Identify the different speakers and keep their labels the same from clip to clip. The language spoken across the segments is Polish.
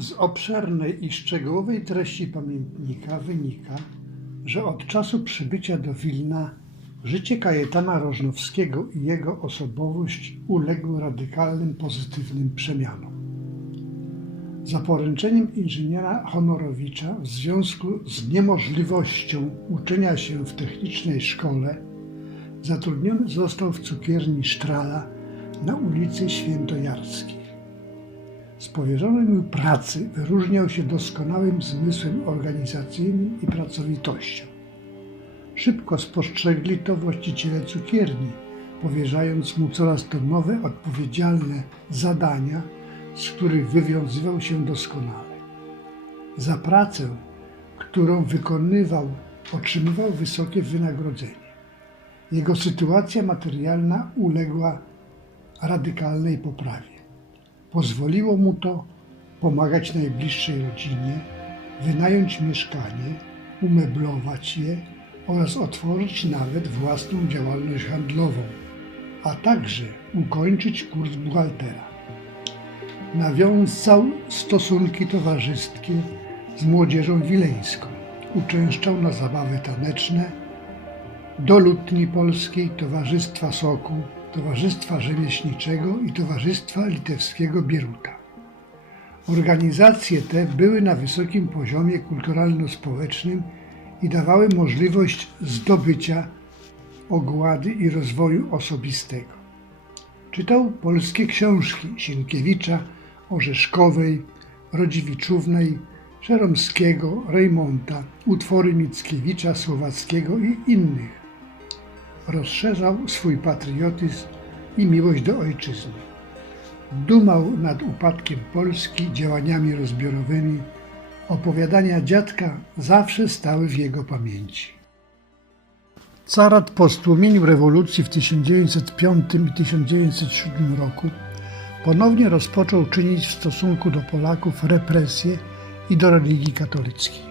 Speaker 1: Z obszernej i szczegółowej treści pamiętnika wynika, że od czasu przybycia do Wilna życie Kajetana Rożnowskiego i jego osobowość uległy radykalnym pozytywnym przemianom. Za poręczeniem inżyniera Honorowicza w związku z niemożliwością uczenia się w technicznej szkole zatrudniony został w cukierni Sztrala na ulicy Świętojarskiej. Z powierzonej mu pracy wyróżniał się doskonałym zmysłem organizacyjnym i pracowitością. Szybko spostrzegli to właściciele cukierni, powierzając mu coraz to nowe, odpowiedzialne zadania, z których wywiązywał się doskonale. Za pracę, którą wykonywał, otrzymywał wysokie wynagrodzenie. Jego sytuacja materialna uległa radykalnej poprawie. Pozwoliło mu to pomagać najbliższej rodzinie, wynająć mieszkanie, umeblować je oraz otworzyć nawet własną działalność handlową, a także ukończyć kurs buchaltera. Nawiązał stosunki towarzyskie z młodzieżą wileńską, uczęszczał na zabawy taneczne, do Lutni Polskiej, Towarzystwa Soku, Towarzystwa Rzemieślniczego i Towarzystwa Litewskiego Bieruta. Organizacje te były na wysokim poziomie kulturalno-społecznym i dawały możliwość zdobycia ogłady i rozwoju osobistego. Czytał polskie książki Sienkiewicza, Orzeszkowej, Rodziewiczównej, Szeromskiego, Rejmonta, utwory Mickiewicza, Słowackiego i innych. Rozszerzał swój patriotyzm i miłość do ojczyzny. Dumał nad upadkiem Polski, działaniami rozbiorowymi. Opowiadania dziadka zawsze stały w jego pamięci. Carat po stłumieniu rewolucji w 1905 i 1907 roku ponownie rozpoczął czynić w stosunku do Polaków represje i do religii katolickiej.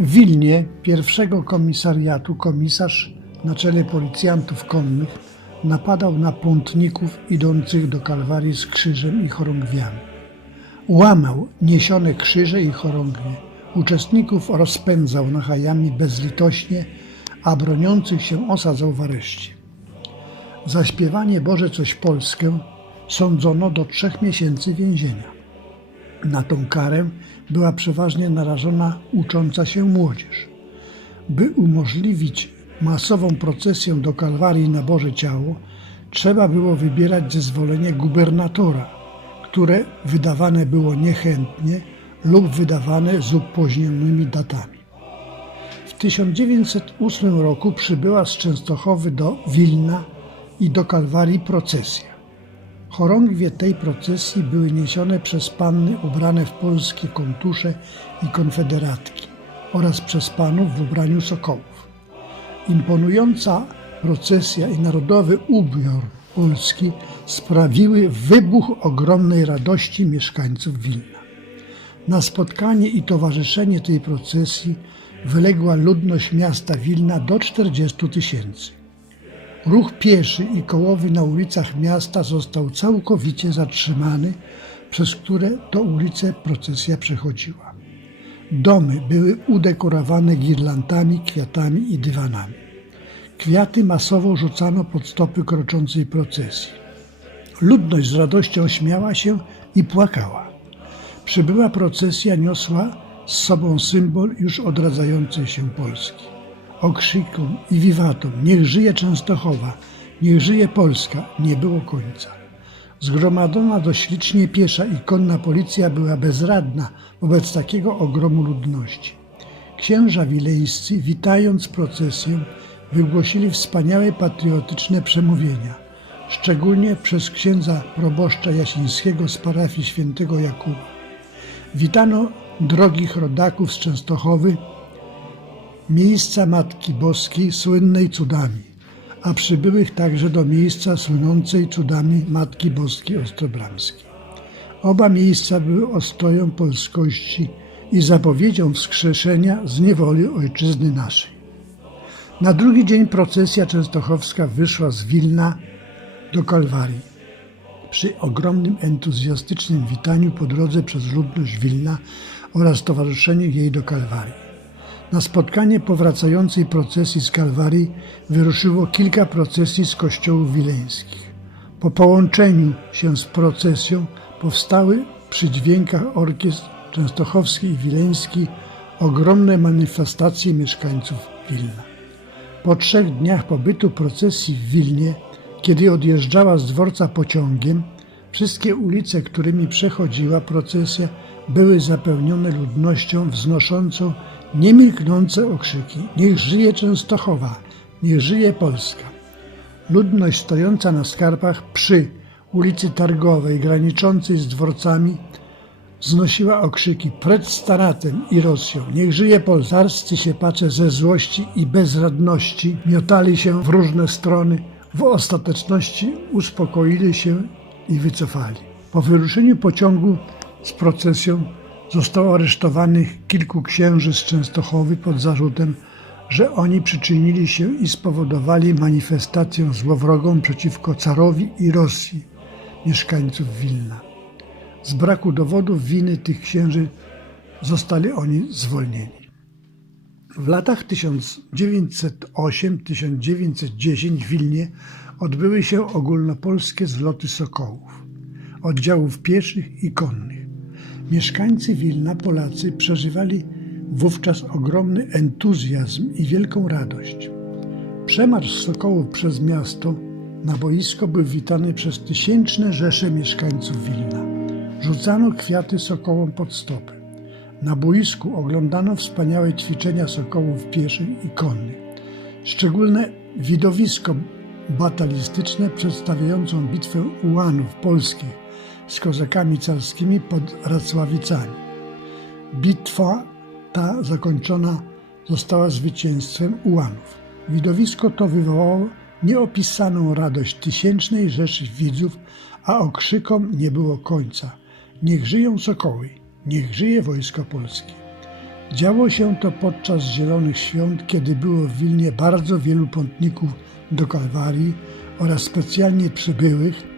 Speaker 1: W Wilnie pierwszego komisariatu komisarz na czele policjantów konnych napadał na pątników idących do Kalwarii z krzyżem i chorągwiami. Łamał niesione krzyże i chorągwie. Uczestników rozpędzał nachajami bezlitośnie, a broniących się osadzał w areszcie. Za śpiewanie Boże coś Polskę sądzono do trzech miesięcy więzienia. Na tą karę była przeważnie narażona ucząca się młodzież. By umożliwić masową procesję do Kalwarii na Boże Ciało, trzeba było wybierać zezwolenie gubernatora, które wydawane było niechętnie lub wydawane z opóźnionymi datami. W 1908 roku przybyła z Częstochowy do Wilna i do Kalwarii procesja. Chorągwie tej procesji były niesione przez panny ubrane w polskie kontusze i konfederatki oraz przez panów w ubraniu sokołów. Imponująca procesja i narodowy ubiór Polski sprawiły wybuch ogromnej radości mieszkańców Wilna. Na spotkanie i towarzyszenie tej procesji wyległa ludność miasta Wilna do 40 tysięcy. Ruch pieszy i kołowy na ulicach miasta został całkowicie zatrzymany, przez które to ulice procesja przechodziła. Domy były udekorowane girlandami, kwiatami i dywanami. Kwiaty masowo rzucano pod stopy kroczącej procesji. Ludność z radością śmiała się i płakała. Przybyła procesja niosła z sobą symbol już odradzającej się Polski. Okrzykom i wiwatom niech żyje Częstochowa, niech żyje Polska nie było końca. Zgromadzona dość licznie piesza i konna policja była bezradna wobec takiego ogromu ludności. Księża wileńscy, witając procesję, wygłosili wspaniałe patriotyczne przemówienia, szczególnie przez księdza proboszcza Jasińskiego z parafii świętego Jakuba. Witano drogich rodaków z Częstochowy, miejsca Matki Boskiej słynnej cudami, a przybyłych także do miejsca słynącej cudami Matki Boskiej Ostrobramskiej. Oba miejsca były ostoją polskości i zapowiedzią wskrzeszenia z niewoli ojczyzny naszej. Na drugi dzień procesja częstochowska wyszła z Wilna do Kalwarii. przy ogromnym entuzjastycznym witaniu po drodze przez ludność Wilna oraz towarzyszeniu jej do Kalwarii. Na spotkanie powracającej procesji z Kalwarii wyruszyło kilka procesji z kościołów wileńskich. Po połączeniu się z procesją powstały przy dźwiękach orkiestr częstochowski i wileński ogromne manifestacje mieszkańców Wilna. Po trzech dniach pobytu procesji w Wilnie, kiedy odjeżdżała z dworca pociągiem, wszystkie ulice, którymi przechodziła procesja, były zapełnione ludnością wznoszącą niemilknące okrzyki: Niech żyje Częstochowa, niech żyje Polska. Ludność stojąca na skarpach przy ulicy Targowej, graniczącej z dworcami, znosiła okrzyki precz staratem i Rosją. Niech żyje Polska. Carscy siepacze ze złości i bezradności miotali się w różne strony. W ostateczności uspokoili się i wycofali. Po wyruszeniu pociągu z procesją zostało aresztowanych kilku księży z Częstochowy pod zarzutem, że oni przyczynili się i spowodowali manifestację złowrogą przeciwko carowi i Rosji mieszkańców Wilna. Z braku dowodów winy tych księży zostali oni zwolnieni. W latach 1908-1910 w Wilnie odbyły się ogólnopolskie zloty sokołów, oddziałów pieszych i konnych. Mieszkańcy Wilna, Polacy, przeżywali wówczas ogromny entuzjazm i wielką radość. Przemarsz sokołów przez miasto na boisko był witany przez tysięczne rzesze mieszkańców Wilna. Rzucano kwiaty sokołom pod stopy. Na boisku oglądano wspaniałe ćwiczenia sokołów pieszych i konnych. Szczególne widowisko batalistyczne przedstawiającą bitwę ułanów polskich z kozakami carskimi pod Racławicami. Bitwa ta zakończona została zwycięstwem ułanów. Widowisko to wywołało nieopisaną radość tysięcznej rzeszy widzów, a okrzykom nie było końca. Niech żyją sokoły, niech żyje Wojsko Polskie. Działo się to podczas Zielonych Świąt, kiedy było w Wilnie bardzo wielu pątników do Kalwarii oraz specjalnie przybyłych,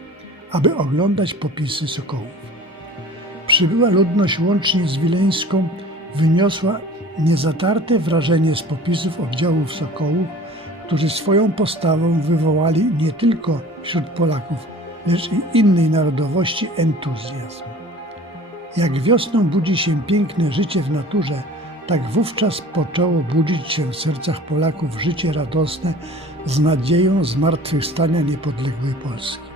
Speaker 1: aby oglądać popisy sokołów. Przybyła ludność łącznie z Wileńską wyniosła niezatarte wrażenie z popisów oddziałów sokołów, którzy swoją postawą wywołali nie tylko wśród Polaków, lecz i innej narodowości entuzjazm. Jak wiosną budzi się piękne życie w naturze, tak wówczas poczęło budzić się w sercach Polaków życie radosne z nadzieją zmartwychwstania niepodległej Polski.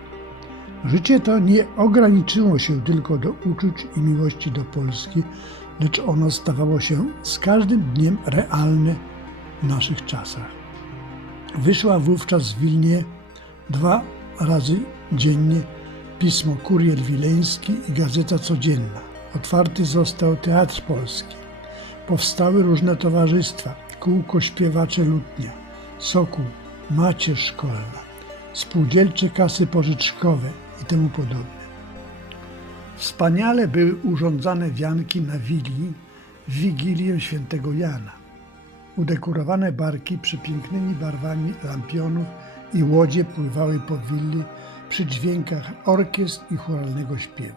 Speaker 1: Życie to nie ograniczyło się tylko do uczuć i miłości do Polski, lecz ono stawało się z każdym dniem realne w naszych czasach. Wyszła wówczas w Wilnie dwa razy dziennie pismo Kurier Wileński i Gazeta Codzienna. Otwarty został Teatr Polski. Powstały różne towarzystwa, kółko śpiewacze lutnia, Sokół, Macierz Szkolna, spółdzielcze kasy pożyczkowe i temu podobne. Wspaniale były urządzane wianki na Wilii w Wigilię Świętego Jana. Udekorowane barki przepięknymi barwami lampionów i łodzie pływały po willi przy dźwiękach orkiestr i choralnego śpiewu.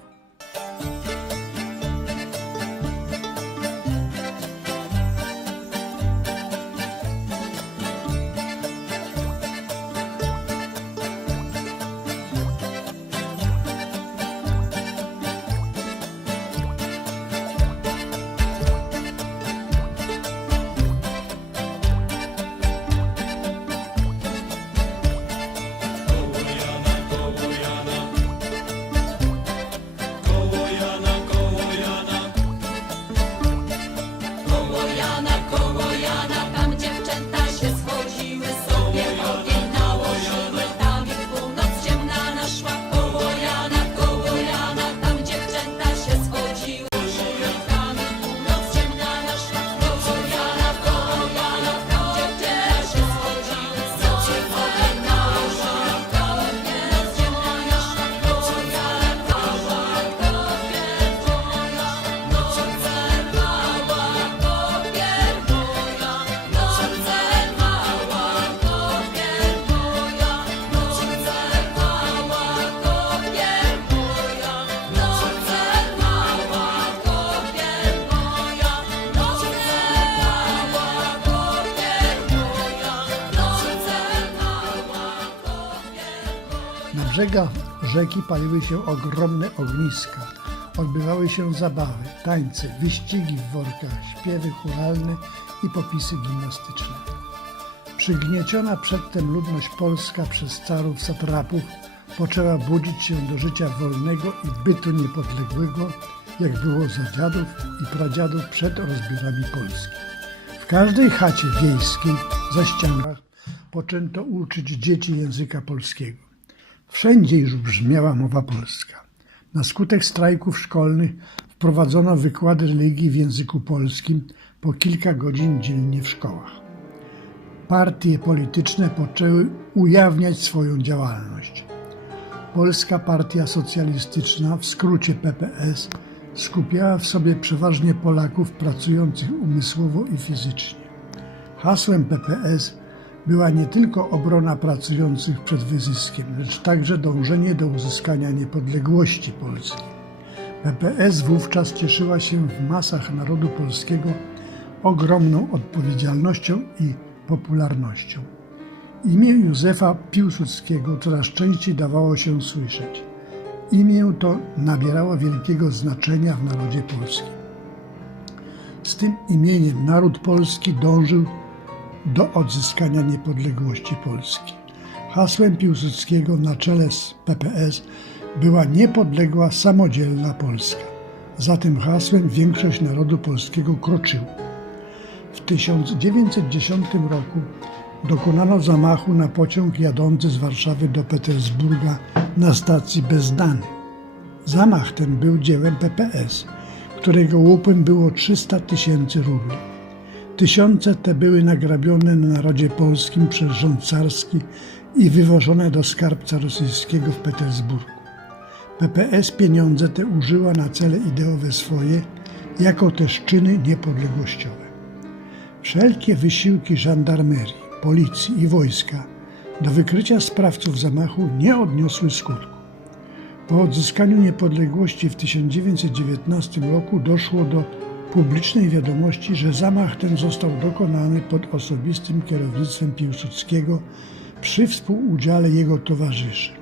Speaker 1: Brzegach rzeki paliły się ogromne ogniska. Odbywały się zabawy, tańce, wyścigi w workach, śpiewy churalne i popisy gimnastyczne. Przygnieciona przedtem ludność polska przez carów satrapów poczęła budzić się do życia wolnego i bytu niepodległego, jak było za dziadów i pradziadów przed rozbiorami Polski. W każdej chacie wiejskiej za ścianach poczęto uczyć dzieci języka polskiego. Wszędzie już brzmiała mowa polska. Na skutek strajków szkolnych wprowadzono wykłady religii w języku polskim po kilka godzin dziennie w szkołach. Partie polityczne poczęły ujawniać swoją działalność. Polska Partia Socjalistyczna, w skrócie PPS, skupiała w sobie przeważnie Polaków pracujących umysłowo i fizycznie. Hasłem PPS była nie tylko obrona pracujących przed wyzyskiem, lecz także dążenie do uzyskania niepodległości Polski. PPS wówczas cieszyła się w masach narodu polskiego ogromną odpowiedzialnością i popularnością. Imię Józefa Piłsudskiego coraz częściej dawało się słyszeć. Imię to nabierało wielkiego znaczenia w narodzie polskim. Z tym imieniem naród polski dążył do odzyskania niepodległości Polski. Hasłem Piłsudskiego na czele z PPS była niepodległa, samodzielna Polska. Za tym hasłem większość narodu polskiego kroczyła. W 1910 roku dokonano zamachu na pociąg jadący z Warszawy do Petersburga na stacji Bezdany. Zamach ten był dziełem PPS, którego łupem było 300 tysięcy rubli. Tysiące te były nagrabione na narodzie polskim przez rząd carski i wywożone do skarbca rosyjskiego w Petersburgu. PPS pieniądze te użyła na cele ideowe swoje, jako też czyny niepodległościowe. Wszelkie wysiłki żandarmerii, policji i wojska do wykrycia sprawców zamachu nie odniosły skutku. Po odzyskaniu niepodległości w 1919 roku doszło do publicznej wiadomości, że zamach ten został dokonany pod osobistym kierownictwem Piłsudskiego przy współudziale jego towarzyszy.